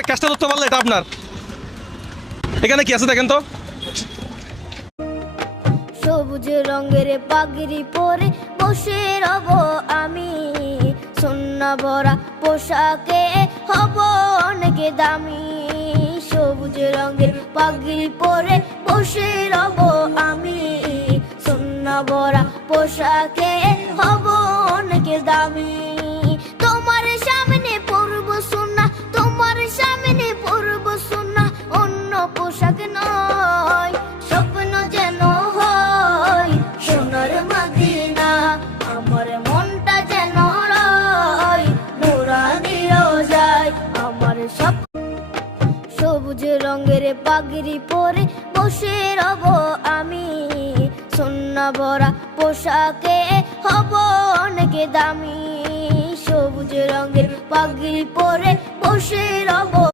একটা ক্যাশটা ধরতে পারলে এটা আপনার। এখানে কি আছে দেখেন তো। সবুজ রঙের পাগড়ি পরে বসে রব আমি, সোনা ভরা পোশাকে হব অনেক দামি। সবুজ রঙের পাগড়ি পরে বসে রব আমি, সোনা ভরা পোশাকে হব অনেক দামি। তোমার সামনে পরব সোনা, তোমার সামনে পরব সোনা, অন্য পোশাক নয়। স্বপ্ন যেন হয় সোনার মদিনা, আমার মনটা যেন লয় নুরানি রোজায় আমার সব। সবুজ রঙের পাগড়ি পরে বসে রব আমি, সোনা ভরা পোশাকে হব অনেক দামি। সবুজ রঙের পাগড়ি পরে বসে রব।